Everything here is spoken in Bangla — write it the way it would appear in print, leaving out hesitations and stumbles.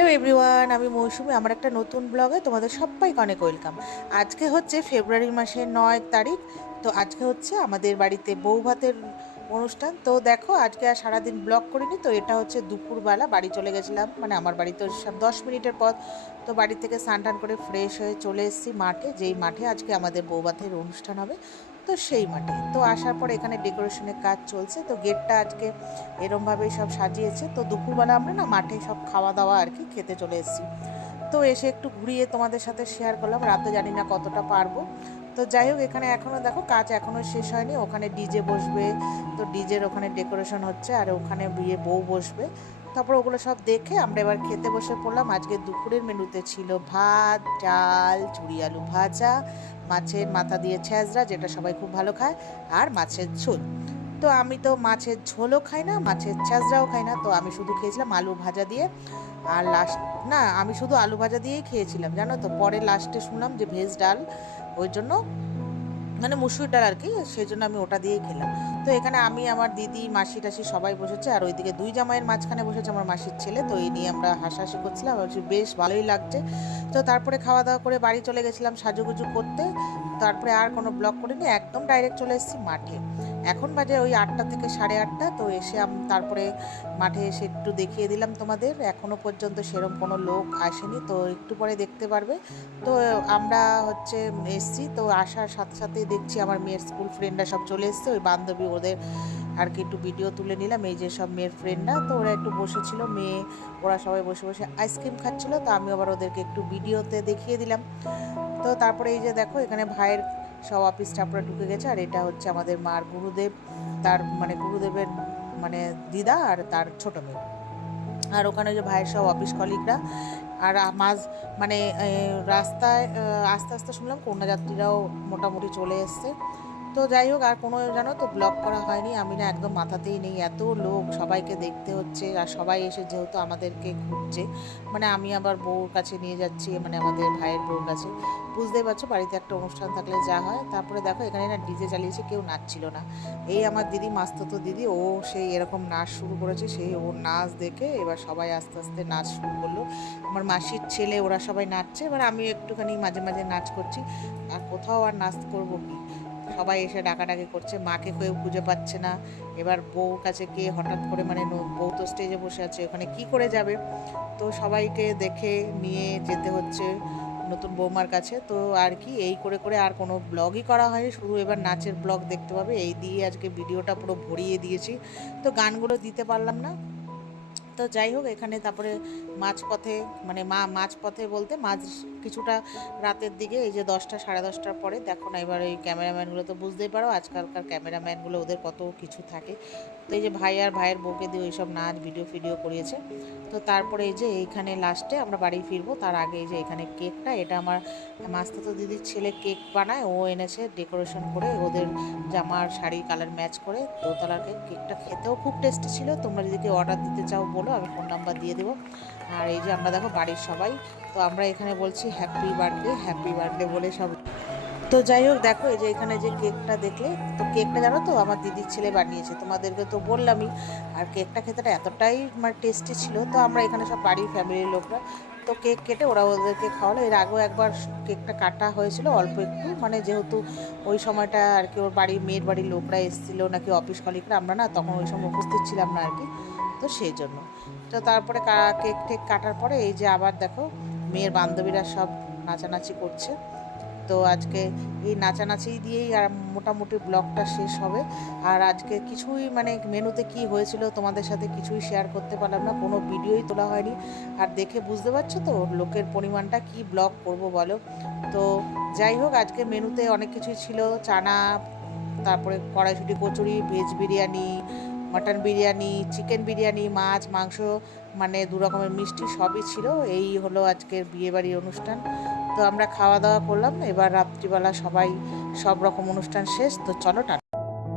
হ্যালো এভরিওয়ান, আমি মৌসুমি। আমার একটা নতুন ব্লগে তোমাদের সবাইকে অনেক ওয়েলকাম। আজকে হচ্ছে ফেব্রুয়ারি মাসের 9 তারিখ। তো আজকে হচ্ছে আমাদের বাড়িতে বউ ভাতের অনুষ্ঠান। তো দেখো, আজকে আর সারাদিন ব্লগ করিনি। তো এটা হচ্ছে দুপুরবেলা বাড়ি চলে গেছিলাম, মানে আমার বাড়ি তো 10 মিনিটের পথ। তো বাড়ি থেকে স্নান টান করে ফ্রেশ হয়ে চলে এসেছি মাঠে, যেই মাঠে আজকে আমাদের বউ ভাতের অনুষ্ঠান হবে। তো সেই মাঠে তো আসার পর এখানে ডেকোরেশনের কাজ চলছে। তো গেটটা আজকে এরমভাবেই সব সাজিয়েছে। তো দুপুরবেলা আমরা না মাঠে সব খাওয়া দাওয়া আর কি খেতে চলে এসেছি। তো এসে একটু ঘুরিয়ে তোমাদের সাথে শেয়ার করলাম। রাতে জানি না কতটা পারবো। তো যাই হোক, এখানে এখনও দেখো কাজ এখনও শেষ হয়নি। ওখানে ডিজে বসবে, তো ডিজের ওখানে ডেকোরেশন হচ্ছে, আর ওখানে বিয়ে বউ বসবে। তারপর ওগুলো সব দেখে আমরা এবার খেতে বসে পড়লাম। আজকে দুপুরের মেনুতে ছিল ভাত, ডাল, ঝুরি আলু ভাজা, মাছের মাথা দিয়ে ছ্যাঁচড়া, যেটা সবাই খুব ভালো খায়, আর মাছের ঝোল। তো আমি তো মাছের ঝোলও খাই না, মাছের ছ্যাঁচড়াও খাই না। তো আমি শুধু খেয়েছিলাম আলু ভাজা দিয়ে। আর লাস্ট না, আমি শুধু আলু ভাজা দিয়েই খেয়েছিলাম, জানো তো। পরে লাস্টে শুনলাম যে ভেজ ডাল, ওই জন্য মানে মুসুর ডাল আর কি, সেই জন্য আমি ওটা দিয়েই খেলাম। তো এখানে আমি, আমার দিদি, মাসি টাসি সবাই বসেছে, আর ওইদিকে দুই জামাইয়ের মাঝখানে বসেছে আমার মাসির ছেলে। তো এই নিয়ে আমরা হাসাহাসি করছিলাম, ভাবছি বেশ ভালোই লাগছে। তো তারপরে খাওয়া দাওয়া করে বাড়ি চলে গেছিলাম সাজুগুজু করতে। তারপরে আর কোনো ব্লগ করিনি, একদম ডাইরেক্ট চলে এসেছি মাঠে। এখন বাজে ওই 8টা থেকে 8:30। তো এসে তারপরে মাঠে এসে একটু দেখিয়ে দিলাম তোমাদের। এখনও পর্যন্ত সেরকম কোনো লোক আসেনি, তো একটু পরে দেখতে পারবে। তো আমরা হচ্ছে এসছি, তো আসার সাথে সাথেই দেখছি আমার মেয়ের স্কুল ফ্রেন্ডরা সব চলে এসছে, ওই বান্ধবী ওদের আর কি একটু ভিডিও তুলে নিলাম। এই যে সব মেয়ের ফ্রেন্ডরা, তো ওরা একটু বসেছিল, মেয়ে ওরা সবাই বসে বসে আইসক্রিম খাচ্ছিল। তো আমি আবার ওদেরকে একটু ভিডিওতে দেখিয়ে দিলাম। তো তারপরে এই যে দেখো, এখানে ভাইয়ের সব অফিস স্টাফরা ঢুকে গেছে, আর এটা হচ্ছে আমাদের মার গুরুদেব, তার মানে গুরুদেবের মানে দিদা আর তার ছোট মেয়ে। আর ওখানে যে ভাইয়ের সব অফিস কলিগরা। আর মাঝ মানে রাস্তায় আস্তে আস্তে শুনলাম কন্যাযাত্রীরাও মোটামুটি চলে এসছে। তো যাই হোক, আর কোনো জানো তো ব্লগ করা হয়নি। আমি না একদম মাথাতেই নেই, এত লোক, সবাইকে দেখতে হচ্ছে। আর সবাই এসে যেহেতু আমাদেরকে খুঁজছে, মানে আমি আবার বউর কাছে নিয়ে যাচ্ছি, মানে আমাদের ভাইয়ের বউর কাছে। বুঝতেই পারছো বাড়িতে একটা অনুষ্ঠান থাকলে যা হয়। তারপরে দেখো এখানে না ডিজে চালিয়েছে, কেউ নাচছিল না। এই আমার দিদি, মাস্তুতো দিদি, ও সেই এরকম নাচ শুরু করেছে। সেই ওর নাচ দেখে এবার সবাই আস্তে আস্তে নাচ শুরু করলো। আমার মাসির ছেলে, ওরা সবাই নাচছে। এবার আমি একটুখানি মাঝে মাঝে নাচ করছি। আর কোথাও আর নাচ করবো কি, সবাই এসে ডাকাডাকি করছে। মাকে কেউ খুঁজে পাচ্ছে না। এবার বউর কাছে গিয়ে হঠাৎ করে, মানে বউ তো স্টেজে বসে আছে, ওখানে কি করে যাবে। তো সবাইকে দেখে নিয়ে যেতে হচ্ছে নতুন বৌমার কাছে। তো আর কি, এই করে করে আর কোনো ব্লগই করা হয়নি, শুধু এবার নাচের ব্লগ দেখতে পাবে। এই দিয়ে আজকে ভিডিওটা পুরো ভরিয়ে দিয়েছি। তো গানগুলো দিতে পারলাম না। তো যাই হোক, এখানে তারপরে মাঝপথে, মানে মাঝপথে বলতে কিছুটা রাতের দিকে, এই যে 10টা 10:30টার পরে দেখো না, এবার এই ক্যামেরাম্যানগুলো তো বুঝতেই পারো, আজকালকার ক্যামেরাম্যানগুলো ওদের কত কিছু থাকে। তো এই যে ভাই আর ভাইয়ের বউকে দিয়ে ওইসব নাচ ভিডিও করিয়েছে। তো তারপরে এই যে এইখানে লাস্টে আমরা বাড়ি ফিরবো, তার আগে এই যে এখানে কেকটা, এটা আমার মাস্তুতো দিদির ছেলে কেক বানায়, ও এনেছে ডেকোরেশন করে ওদের জামার শাড়ি কালার ম্যাচ করে দোতলার কেক। কেকটা খেতেও খুব টেস্টি ছিল। তোমরা যদি কেউ অর্ডার দিতে চাও বলো, আমি ফোন নাম্বার দিয়ে দেবো। আর এই যে আমরা দেখো বাড়ির সবাই, তো আমরা এখানে বলছি হ্যাপি বার্থডে, হ্যাপি বার্থডে বলে সব। তো যাই হোক, দেখো এই যে এখানে যে কেকটা দেখলে, তো কেকটা জানো তো আমার দিদির ছেলে বানিয়েছে, তোমাদেরকে তো বললামই। আর কেকটা খেতে এতটাই মানে টেস্টি ছিল। তো আমরা এখানে সব বাড়ির ফ্যামিলির লোকরা তো কেক কেটে ওরা ওদেরকে খাওয়ালো। এর আগেও একবার কেকটা কাটা হয়েছিল অল্প একটু, মানে যেহেতু ওই সময়টা আর কি ওর বাড়ির মেয়ের বাড়ির লোকরা এসেছিলো নাকি অফিস কলিগরা, আমরা না তখন ওই সময় উপস্থিত ছিলাম না আর কি। তো সেই জন্য। তো তারপরে কেক টেক কাটার পরে এই যে আবার দেখো মেয়ের বান্ধবীরা সব নাচানাচি করছে। তো আজকে এই নাচানাচি দিয়েই আর মোটামুটি ব্লগটা শেষ হবে। আর আজকে কিছুই, মানে মেনুতে কি হয়েছিল তোমাদের সাথে কিছুই শেয়ার করতে পারলাম না, কোনো ভিডিওই তোলা হয়নি। আর দেখে বুঝতে পারছো তো লোকের পরিমাণটা, কি ব্লগ করব বলো। তো যাই হোক, আজকে মেনুতে অনেক কিছুই ছিল, চানা, তারপরে কড়াইশুঁটি কচুরি, veg biryani, mutton biryani, chicken biryani, মাছ, মাংস, মানে 2 রকমের মিষ্টি সবই ছিল। এই হলো আজকের বিয়েবাড়ির অনুষ্ঠান। তো আমরা খাওয়া দাওয়া করলাম। এবার রাত্রিবেলা সবাই, সব রকম অনুষ্ঠান শেষ। তো চলো টাটা।